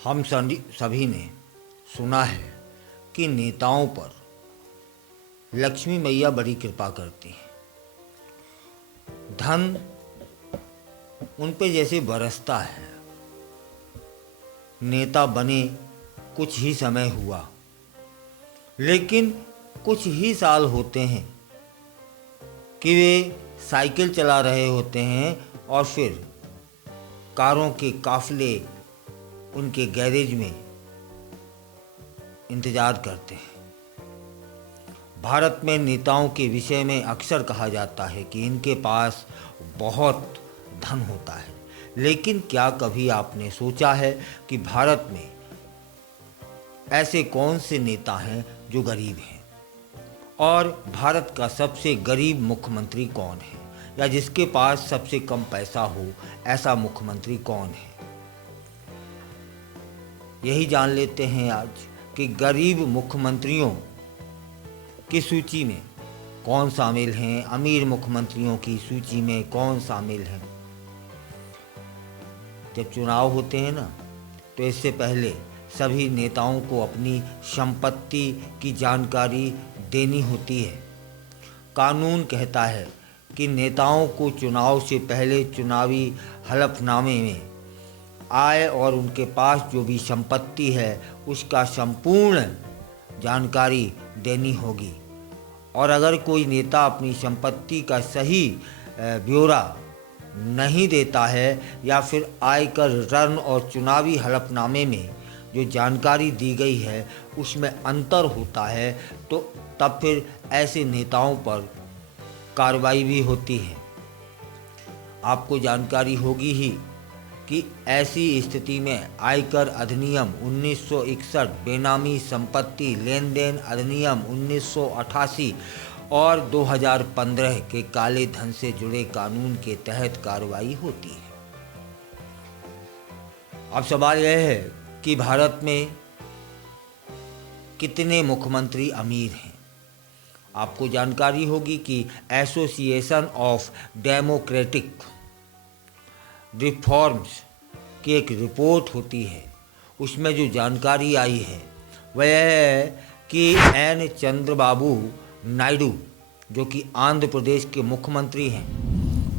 हम सभी ने सुना है कि नेताओं पर लक्ष्मी मैया बड़ी कृपा करती है। धन उन पे जैसे बरसता है। नेता बने कुछ ही समय हुआ, लेकिन कुछ ही साल होते हैं कि वे साइकिल चला रहे होते हैं और फिर कारों के काफिले उनके गैरेज में इंतज़ार करते हैं। भारत में नेताओं के विषय में अक्सर कहा जाता है कि इनके पास बहुत धन होता है, लेकिन क्या कभी आपने सोचा है कि भारत में ऐसे कौन से नेता हैं जो गरीब हैं? और भारत का सबसे गरीब मुख्यमंत्री कौन है, या जिसके पास सबसे कम पैसा हो ऐसा मुख्यमंत्री कौन है? यही जान लेते हैं आज कि गरीब मुख्यमंत्रियों की सूची में कौन शामिल हैं, अमीर मुख्यमंत्रियों की सूची में कौन शामिल हैं। जब चुनाव होते हैं ना, तो इससे पहले सभी नेताओं को अपनी संपत्ति की जानकारी देनी होती है। कानून कहता है कि नेताओं को चुनाव से पहले चुनावी हलफनामे में आय और उनके पास जो भी संपत्ति है उसका संपूर्ण जानकारी देनी होगी। और अगर कोई नेता अपनी संपत्ति का सही ब्यौरा नहीं देता है या फिर आयकर रिटर्न और चुनावी हलफनामे में जो जानकारी दी गई है उसमें अंतर होता है, तो तब फिर ऐसे नेताओं पर कार्रवाई भी होती है। आपको जानकारी होगी ही कि ऐसी स्थिति में आयकर अधिनियम 1961, बेनामी संपत्ति लेन देन अधिनियम 1988 और 2015 के काले धन से जुड़े कानून के तहत कार्रवाई होती है। अब सवाल यह है कि भारत में कितने मुख्यमंत्री अमीर हैं। आपको जानकारी होगी कि एसोसिएशन ऑफ डेमोक्रेटिक रिफॉर्म्स की एक रिपोर्ट होती है। उसमें जो जानकारी आई है वह है कि एन चंद्रबाबू नायडू, जो कि आंध्र प्रदेश के मुख्यमंत्री हैं,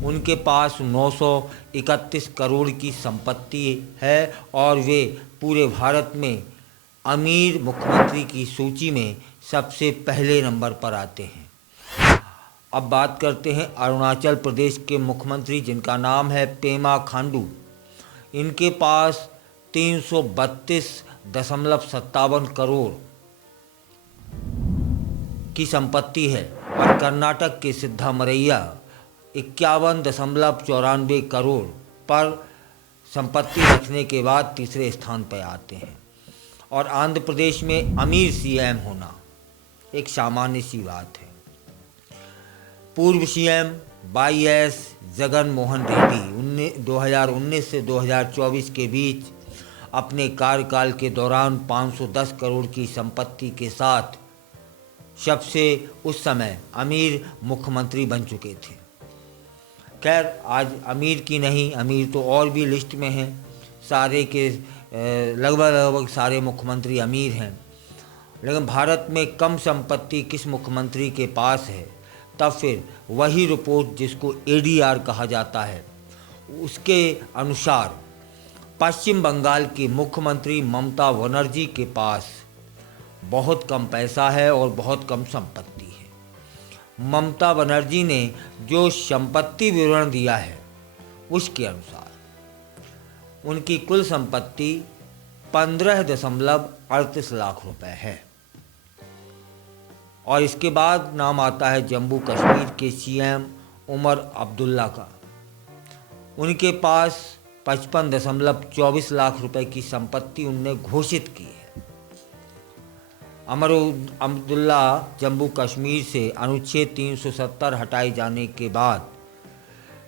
उनके पास 931 करोड़ की संपत्ति है और वे पूरे भारत में अमीर मुख्यमंत्री की सूची में सबसे पहले नंबर पर आते हैं। अब बात करते हैं अरुणाचल प्रदेश के मुख्यमंत्री, जिनका नाम है पेमा खांडू। इनके पास 332.57 करोड़ की संपत्ति है। और कर्नाटक के सिद्धामरैया 51.94 करोड़ पर संपत्ति रखने के बाद तीसरे स्थान पर आते हैं। और आंध्र प्रदेश में अमीर सीएम होना एक सामान्य सी बात है। पूर्व सीएम वाईएस जगन मोहन रेड्डी 2019 से 2024 के बीच अपने कार्यकाल के दौरान 510 करोड़ की संपत्ति के साथ सबसे उस समय अमीर मुख्यमंत्री बन चुके थे। खैर, आज अमीर की नहीं, अमीर तो और भी लिस्ट में हैं। सारे के लगभग सारे मुख्यमंत्री अमीर हैं। लेकिन भारत में कम संपत्ति किस मुख्यमंत्री के पास है, तब फिर वही रिपोर्ट जिसको एडीआर कहा जाता है, उसके अनुसार पश्चिम बंगाल की मुख्यमंत्री ममता बनर्जी के पास बहुत कम पैसा है और बहुत कम संपत्ति है। ममता बनर्जी ने जो संपत्ति विवरण दिया है उसके अनुसार उनकी कुल संपत्ति 15.38 लाख रुपए है। और इसके बाद नाम आता है जम्मू कश्मीर के सीएम उमर अब्दुल्ला का। उनके पास 55.24 लाख रुपए की संपत्ति उनने घोषित की है। उमर अब्दुल्ला जम्मू कश्मीर से अनुच्छेद 370 हटाए जाने के बाद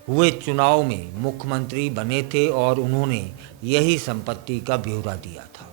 हुए चुनाव में मुख्यमंत्री बने थे और उन्होंने यही संपत्ति का ब्यौरा दिया था।